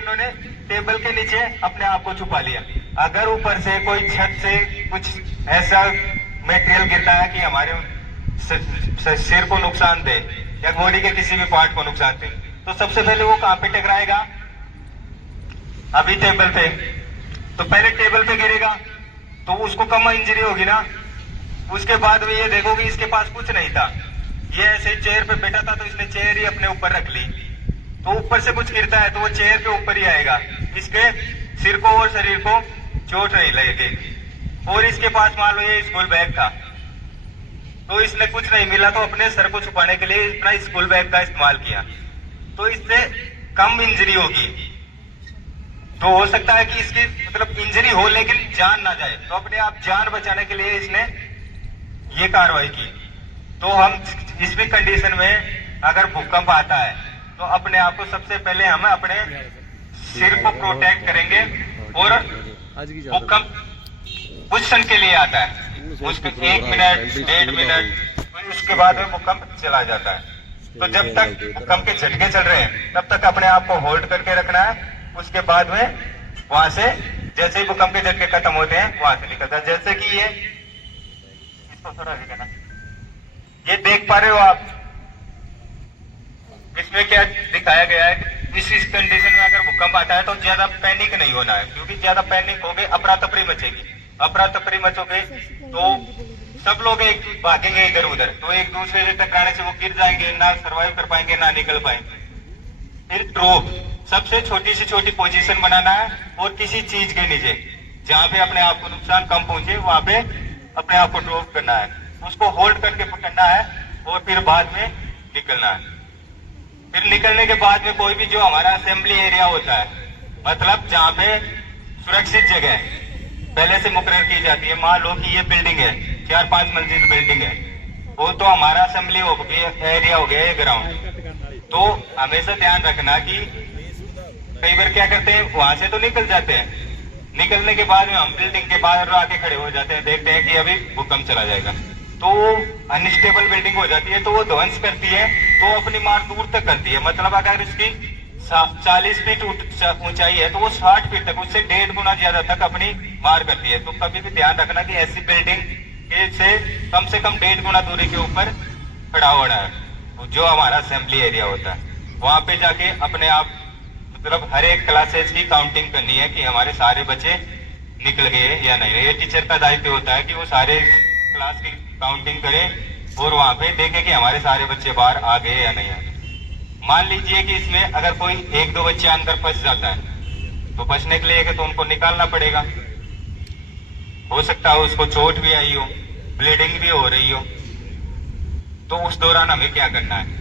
इन्होंने टेबल के नीचे अपने आप को छुपा लिया। अगर ऊपर से कोई छत से कुछ ऐसा मटेरियल गिरता है कि हमारे सिर को नुकसान दे या बॉडी के किसी भी पार्ट को नुकसान दे, तो सबसे पहले वो कहां पे टकराएगा? अभी टेबल पे। तो पहले टेबल पे गिरेगा तो उसको कम इंजरी होगी ना। उसके बाद में ये देखो कि इसके पास कुछ नहीं था, ये ऐसे चेयर पे बैठा था तो इसने चेयर ही अपने ऊपर रख ली, तो ऊपर से कुछ गिरता है तो वो चेयर के ऊपर ही आएगा, इसके सिर को और शरीर को चोट नहीं लगेगी। और इसके पास मान लो ये स्कूल बैग था, तो इसने कुछ नहीं मिला तो अपने सर को छुपाने के लिए अपना स्कूल बैग का इस्तेमाल किया, तो इससे कम इंजरी होगी। तो हो सकता है कि इसकी मतलब इंजरी हो लेकिन जान ना जाए, तो अपने आप जान बचाने के लिए इसने ये कार्रवाई की। तो हम इस भी कंडीशन में अगर भूकंप आता है तो अपने आप को सबसे पहले हम अपने सिर को प्रोटेक्ट करेंगे। और भूकंप कुछ क्षण के लिए आता है, उसके 1 मिनट 1.5 मिनट, उसके बाद में भूकंप चला जाता है। तो जब तक भूकंप के झटके चल रहे हैं तब तक अपने आप को होल्ड करके रखना है। उसके बाद में वहां से जैसे ही भूकंप के झटके खत्म होते हैं वहां से निकलता है। जैसे कि ये इसको थोड़ा आगे करना, ये देख पा रहे हो आप, इसमें क्या दिखाया गया है कि इस कंडीशन में अगर भूकंप आता है तो ज्यादा पैनिक नहीं होना है, क्योंकि ज्यादा पैनिक हो गए अफरा तफरी मचेगी। अफरा तफरी मचोगे तो सब लोग एक भागेंगे इधर उधर, तो एक दूसरे से टकराने से वो गिर जाएंगे, ना सर्वाइव कर पाएंगे ना निकल पाएंगे। फिर ड्रॉप, सबसे छोटी से छोटी पोजीशन बनाना है और किसी चीज के नीचे जहां पे अपने आप को नुकसान कम पहुंचे वहां पे अपने आप को ड्रॉप करना है, उसको होल्ड करके पकड़ना है और फिर बाद में निकलना है। फिर निकलने के बाद में कोई भी जो हमारा असेंबली एरिया होता है, मतलब जहां पे सुरक्षित जगह पहले से मुकर्रर की जाती है, मान लो कि ये बिल्डिंग है 4-5 मंजिल बिल्डिंग है, वो तो हमारा असेंबली हो गया, एरिया हो गया ये ग्राउंड। तो हमेशा ध्यान रखना कि कई बार क्या करते हैं वहां से तो निकल जाते हैं, निकलने के बाद में हम बिल्डिंग के बाहर आके खड़े हो जाते हैं, देखते हैं कि अभी भूकंप चला जाएगा, तो अनस्टेबल बिल्डिंग हो जाती है, तो वो ध्वंस करती है, तो अपनी मार दूर तक करती है। मतलब अगर इसकी 40 फीट ऊंचाई है तो वो 60 फीट तक, उससे 1.5 गुना ज्यादा तक अपनी मार करती है। तो कभी भी ध्यान रखना कि ऐसी बिल्डिंग से कम 1.5 गुना दूरी के ऊपर खड़ा होना है, जो हमारा असेंबली एरिया होता है। वहां पे जाके अपने आप मतलब हर एक क्लासेस की काउंटिंग करनी है कि हमारे सारे बच्चे निकल गए या नहीं। ये टीचर का दायित्व होता है कि वो सारे क्लास की काउंटिंग करे और वहां पे देखे कि हमारे सारे बच्चे बाहर आ गए या नहीं आ गए। मान लीजिए कि इसमें अगर कोई 1-2 बच्चे अंदर फंस जाता है तो बचने के लिए तो उनको निकालना पड़ेगा। हो सकता है उसको चोट भी आई हो, ब्लीडिंग भी हो रही हो, तो उस दौरान हमें क्या करना है?